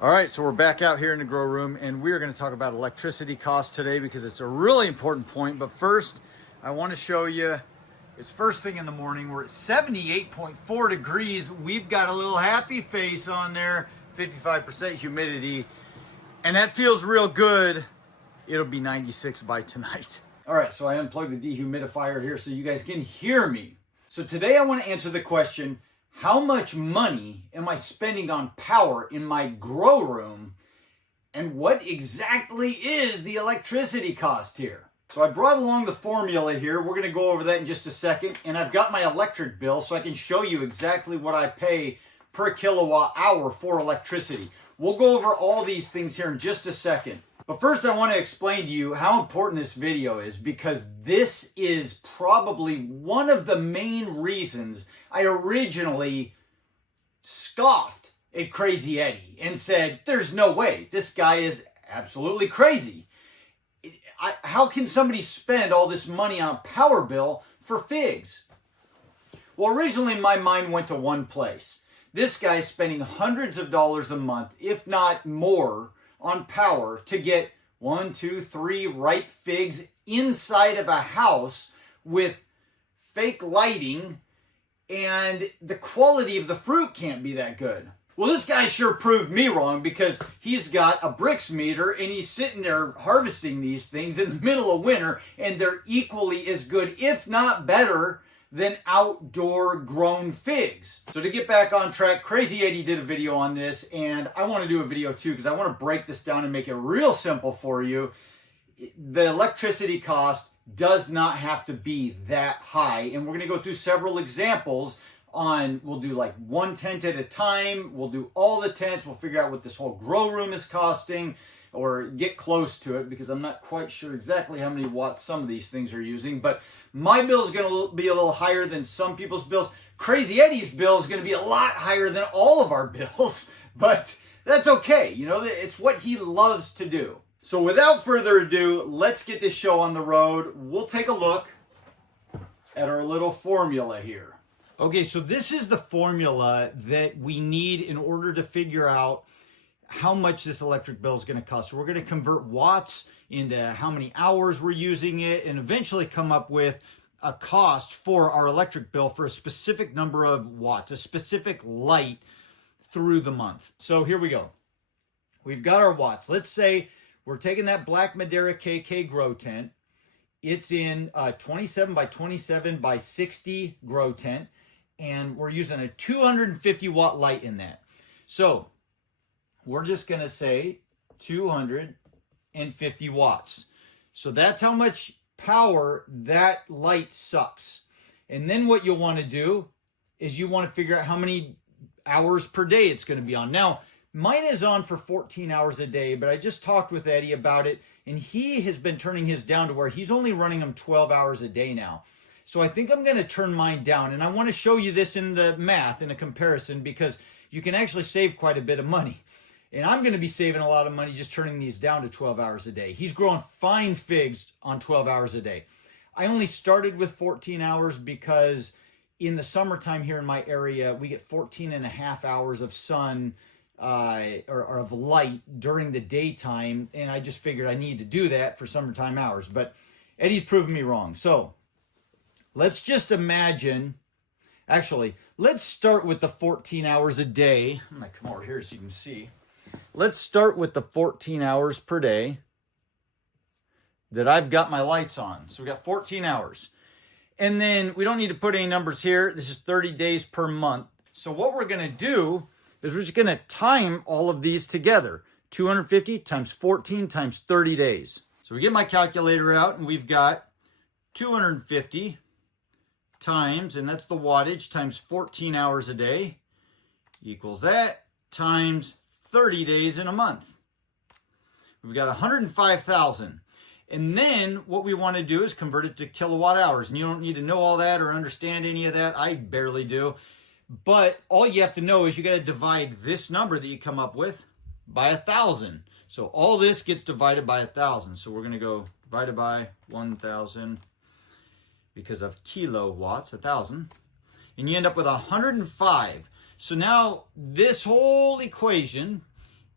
All right, so we're back out here in the grow room and we're going to talk about electricity costs today because it's a really important point. But first, I want to show you, it's first thing in the morning. We're at 78.4 degrees. We've got a little happy face on there, 55% humidity, and that feels real good. It'll be 96 by tonight. All right, so I unplugged the dehumidifier here so you guys can hear me. So today I want to answer the question, how much money am I spending on power in my grow room, and what exactly is the electricity cost here? So I brought along the formula here. We're going to go over that in just a second, and I've got my electric bill so I can show you exactly what I pay per kilowatt hour for electricity. We'll go over all these things here in just a second. But first I want to explain to you how important this video is, because this is probably one of the main reasons I originally scoffed at Crazy Eddie and said, there's no way, this guy is absolutely crazy. How can somebody spend all this money on a power bill for figs? Well, originally my mind went to one place. This guy's spending hundreds of dollars a month, if not more, on power to get 1, 2, 3 ripe figs inside of a house with fake lighting, and the quality of the fruit can't be that good. Well, this guy sure proved me wrong, because he's got a bricks meter and he's sitting there harvesting these things in the middle of winter, and they're equally as good, if not better, than outdoor grown figs. So to get back on track, Crazy Eddie did a video on this, and I want to do a video too, because I want to break this down and make it real simple for you. The electricity cost does not have to be that high, and we're going to go through several examples on, we'll do like one tent at a time, we'll do all the tents, we'll figure out what this whole grow room is costing, or get close to it, because I'm not quite sure exactly how many watts some of these things are using. But my bill is going to be a little higher than some people's bills. Crazy Eddie's bill is going to be a lot higher than all of our bills, but that's okay. You know, it's what he loves to do. So without further ado, let's get this show on the road. We'll take a look at our little formula here. Okay, so this is the formula that we need in order to figure out how much this electric bill is going to cost. So we're going to convert watts into how many hours we're using it, and eventually come up with a cost for our electric bill for a specific number of watts, a specific light through the month. So here we go. We've got our watts. Let's say we're taking that Black Madeira KK grow tent. It's in a 27 by 27 by 60 grow tent, and we're using a 250 watt light in that. So we're just going to say 250 watts. So that's how much power that light sucks. And then what you'll want to do is you want to figure out how many hours per day it's going to be on. Now, mine is on for 14 hours a day, but I just talked with Eddie about it, and he has been turning his down to where he's only running them 12 hours a day now. So I think I'm going to turn mine down, and I want to show you this in the math, in a comparison, because you can actually save quite a bit of money. And I'm going to be saving a lot of money just turning these down to 12 hours a day. He's growing fine figs on 12 hours a day. I only started with 14 hours because in the summertime here in my area, we get 14 and a half hours of sun or of light during the daytime. And I just figured I need to do that for summertime hours. But Eddie's proven me wrong. So let's just imagine, actually, let's start with the 14 hours a day. I'm going to come over here so you can see. Let's start with the 14 hours per day that I've got my lights on. So we got 14 hours. And then we don't need to put any numbers here. This is 30 days per month. So what we're going to do is we're just going to time all of these together. 250 times 14 times 30 days. So we get my calculator out, and we've got 250 times, and that's the wattage, times 14 hours a day equals that, times 30 days in a month. We've got 105,000. And then what we want to do is convert it to kilowatt hours. And you don't need to know all that or understand any of that. I barely do. But all you have to know is you got to divide this number that you come up with by 1,000. So all this gets divided by 1,000. So we're going to go divided by 1,000 because of kilowatts, 1,000. And you end up with 105. So now this whole equation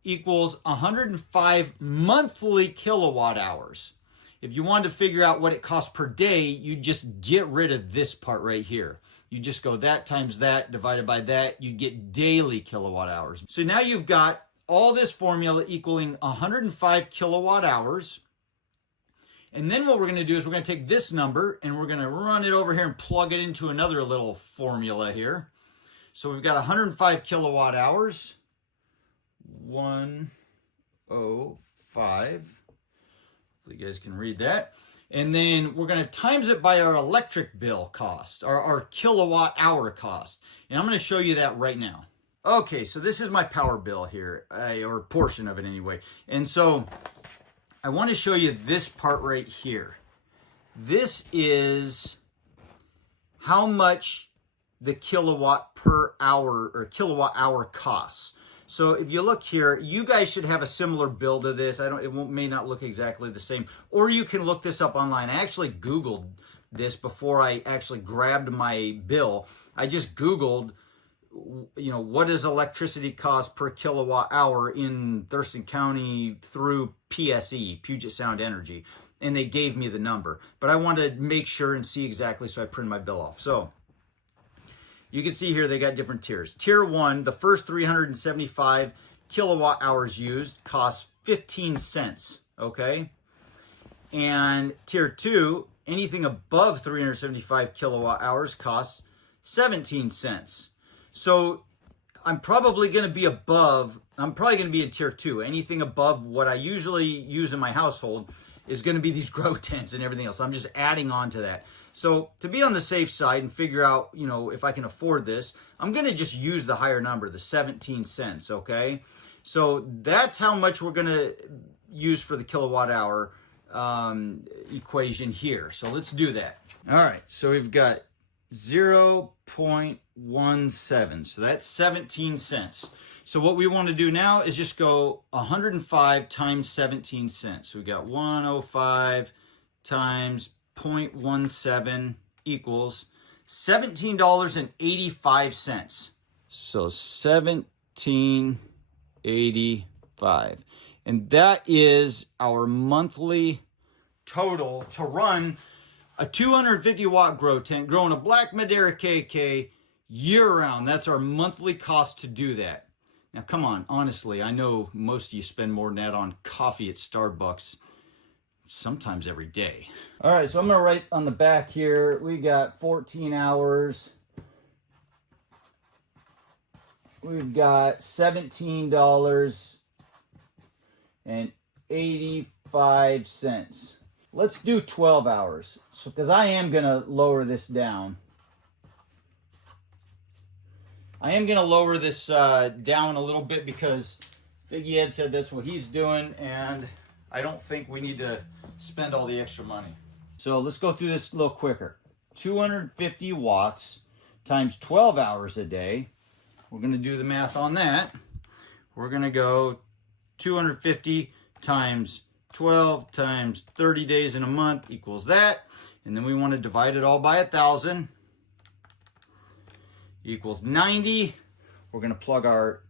equals 105 monthly kilowatt hours. If you wanted to figure out what it costs per day, you just get rid of this part right here. You just go that times that divided by that, you get daily kilowatt hours. So now you've got all this formula equaling 105 kilowatt hours. And then what we're going to do is we're going to take this number and we're going to run it over here and plug it into another little formula here. So we've got 105 kilowatt hours, 105. Hopefully you guys can read that. And then we're going to times it by our electric bill cost, our kilowatt hour cost. And I'm going to show you that right now. Okay, so this is my power bill here, or a portion of it anyway. And so I want to show you this part right here. This is how much the kilowatt per hour or kilowatt hour costs. So if you look here, you guys should have a similar bill to this. May not look exactly the same, or you can look this up online. I actually Googled this before I actually grabbed my bill. I just Googled, what does electricity cost per kilowatt hour in Thurston County through PSE, Puget Sound Energy, and they gave me the number. But I wanted to make sure and see exactly, so I printed my bill off. So you can see here they got different tiers. Tier 1, the first 375 kilowatt hours used costs 15 cents, okay? And Tier 2, anything above 375 kilowatt hours costs 17 cents. So I'm probably going to be in Tier 2. Anything above what I usually use in my household is going to be these grow tents and everything else. I'm just adding on to that. So to be on the safe side and figure out, if I can afford this, I'm going to just use the higher number, the 17 cents, okay? So that's how much we're going to use for the kilowatt hour equation here. So let's do that. All right, so we've got 0.17, so that's 17 cents. So what we want to do now is just go 105 times 17 cents. So we got 105 times 0.17 equals $17.85. So 17.85, and that is our monthly total to run a 250 watt grow tent growing a black Madeira KK year round. That's our monthly cost to do that. Now come on, honestly, I know most of you spend more than that on coffee at Starbucks, sometimes every day. All right, so I'm gonna write on the back here, we got 14 hours. We've got $17.85. Let's do 12 hours. So, because I am gonna lower this down. I am gonna lower this down a little bit because Figgy Ed said that's what he's doing, and I don't think we need to spend all the extra money. So let's go through this a little quicker. 250 watts times 12 hours a day. We're going to do the math on that. We're going to go 250 times 12 times 30 days in a month equals that. And then we want to divide it all by 1,000. Equals 90. We're going to plug our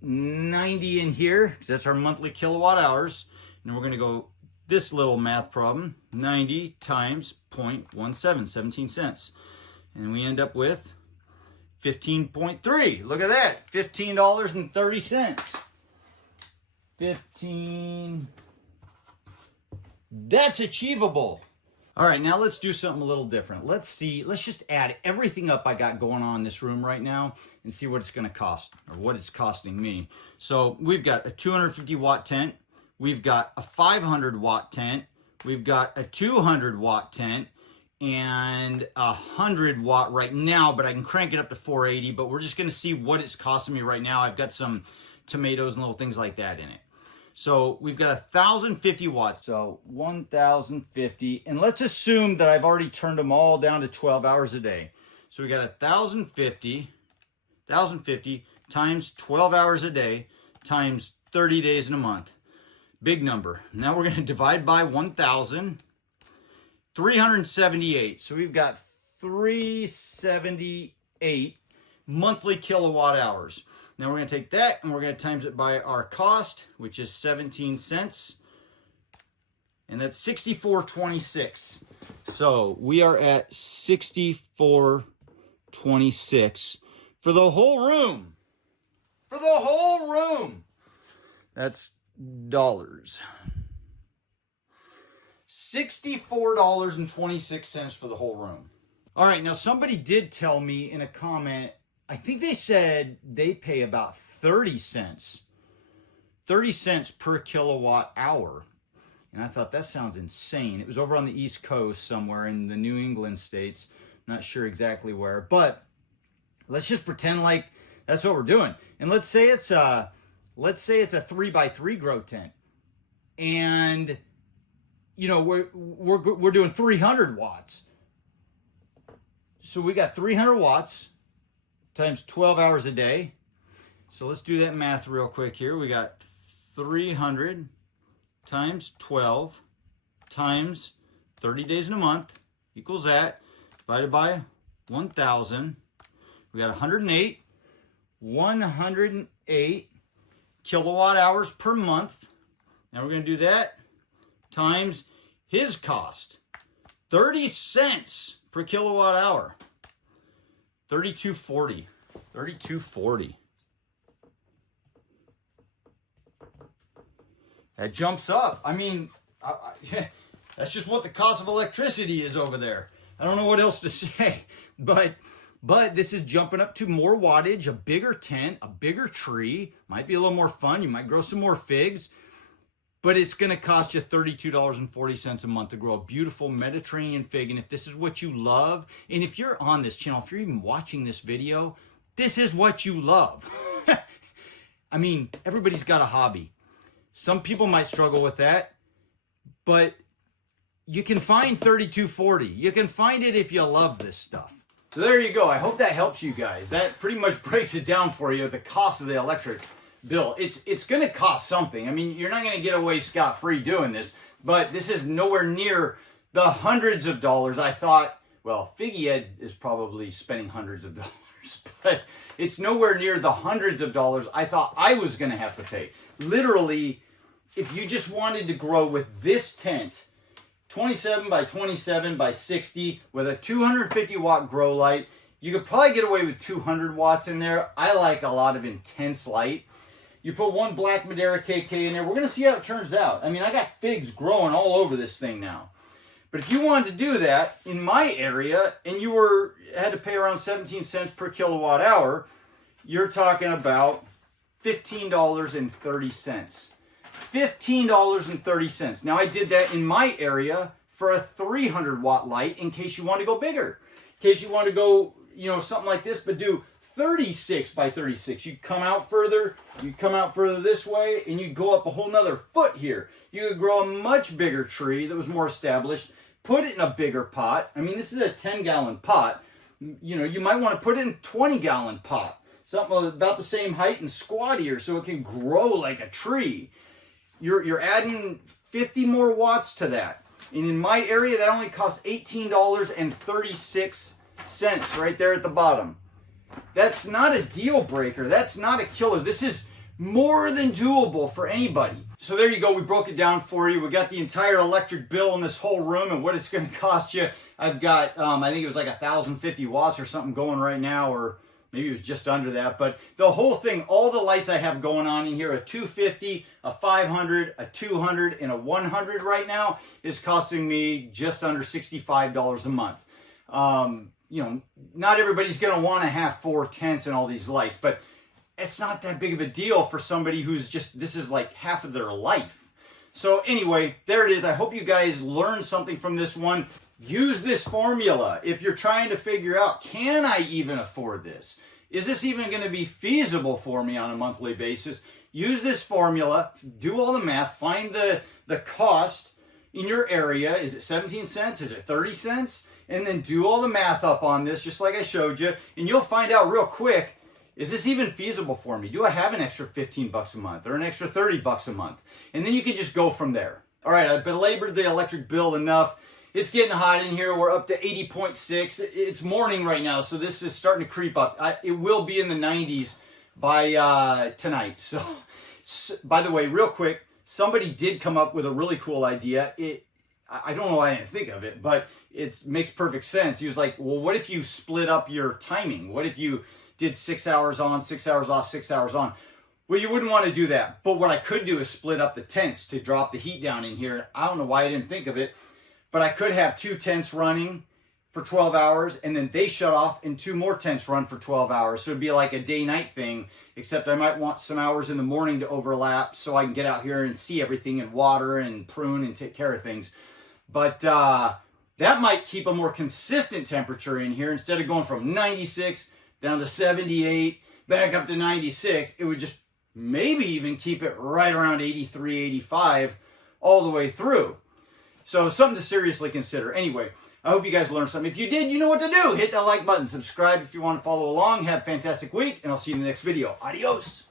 90 in here because that's our monthly kilowatt hours. And we're going to go this little math problem, 90 times 0.17, 17 cents. And we end up with 15.3. Look at that, $15.30. 15. That's achievable. All right, now let's do something a little different. Let's just add everything up I got going on in this room right now and see what it's going to cost, or what it's costing me. So we've got a 250 watt tent. We've got a 500 watt tent. We've got a 200 watt tent and a 100 watt right now, but I can crank it up to 480, but we're just going to see what it's costing me right now. I've got some tomatoes and little things like that in it. So we've got 1,050 watts. So 1,050, and let's assume that I've already turned them all down to 12 hours a day. So we got 1,050 times 12 hours a day times 30 days in a month. Big number. Now we're going to divide by 1,000. 378. So we've got 378 monthly kilowatt hours. Now we're going to take that and we're going to times it by our cost, which is 17 cents. And that's 64.26. So we are at 64.26 for the whole room. For the whole room. That's dollars. $64.26 for the whole room. All right, now somebody did tell me in a comment, I think they said they pay about 30 cents. 30 cents per kilowatt hour. And I thought that sounds insane. It was over on the East Coast somewhere in the New England states. I'm not sure exactly where, but let's just pretend like that's what we're doing. And let's say it's a 3x3 grow tent. And you know, we're doing 300 watts. So we got 300 watts times 12 hours a day. So let's do that math real quick here. We got 300 times 12 times 30 days in a month equals that, divided by 1,000. We got 108 kilowatt hours per month. Now we're going to do that times his cost, 30 cents per kilowatt hour, 32.40. 32.40. That jumps up. I mean, that's just what the cost of electricity is over there. I don't know what else to say, but this is jumping up to more wattage, a bigger tent, a bigger tree. Might be a little more fun. You might grow some more figs, but it's going to cost you $32.40 a month to grow a beautiful Mediterranean fig. And if this is what you love, and if you're on this channel, if you're even watching this video, this is what you love. I mean, everybody's got a hobby. Some people might struggle with that, but you can find 32.40. You can find it if you love this stuff. So there you go. I hope that helps you guys. That pretty much breaks it down for you, the cost of the electric bill. It's going to cost something. I mean, you're not going to get away scot-free doing this, but this is nowhere near the hundreds of dollars I thought. Well, Figgy Ed is probably spending hundreds of dollars, but it's nowhere near the hundreds of dollars I thought I was going to have to pay. Literally, if you just wanted to grow with this tent, 27 by 27 by 60 with a 250 watt grow light, you could probably get away with 200 watts in there. I like a lot of intense light. You put one Black Madeira KK in there. We're going to see how it turns out. I mean, I got figs growing all over this thing now. But if you wanted to do that in my area and you had to pay around 17 cents per kilowatt hour, you're talking about $15.30. $15.30. Now I did that in my area for a 300 watt light in case you want to go bigger. In case you want to go, you know, something like this, but do 36 by 36. You come out further this way, and you go up a whole nother foot here. You could grow a much bigger tree that was more established, put it in a bigger pot. I mean, this is a 10-gallon pot. You know, you might want to put it in a 20-gallon pot. Something about the same height and squattier so it can grow like a tree. You're adding 50 more watts to that. And in my area, that only costs $18.36 right there at the bottom. That's not a deal breaker. That's not a killer. This is more than doable for anybody. So there you go. We broke it down for you. We got the entire electric bill in this whole room and what it's going to cost you. I've got, I think it was like 1,050 watts or something going right now, or maybe it was just under that. But the whole thing, all the lights I have going on in here, a 250, a 500, a 200, and a 100 right now is costing me just under $65 a month. You know, not everybody's going to want to have 4 tents and all these lights, but it's not that big of a deal for somebody who's just, this is like half of their life. So anyway, there it is. I hope you guys learned something from this one. Use this formula if you're trying to figure out, can I even afford this? Is this even going to be feasible for me on a monthly basis? Use this formula, do all the math, find the cost in your area. Is it 17 cents? Is it 30 cents? And then do all the math up on this, just like I showed you, and you'll find out real quick, is this even feasible for me? Do I have an extra 15 bucks a month or an extra 30 bucks a month? And then you can just go from there. All right, I've belabored the electric bill enough. It's getting hot in here. We're up to 80.6. It's morning right now, so this is starting to creep up. It will be in the 90s by tonight. So, by the way, real quick, somebody did come up with a really cool idea. I don't know why I didn't think of it, but it makes perfect sense. He was like, well, what if you split up your timing? What if you did 6 hours on, 6 hours off, 6 hours on? Well, you wouldn't want to do that. But what I could do is split up the tents to drop the heat down in here. I don't know why I didn't think of it, but I could have 2 tents running for 12 hours and then they shut off and 2 more tents run for 12 hours. So it'd be like a day-night thing, except I might want some hours in the morning to overlap so I can get out here and see everything and water and prune and take care of things. But that might keep a more consistent temperature in here. Instead of going from 96 down to 78, back up to 96, it would just maybe even keep it right around 83, 85 all the way through. So something to seriously consider. Anyway, I hope you guys learned something. If you did, you know what to do. Hit that like button, subscribe if you want to follow along. Have a fantastic week, and I'll see you in the next video. Adios.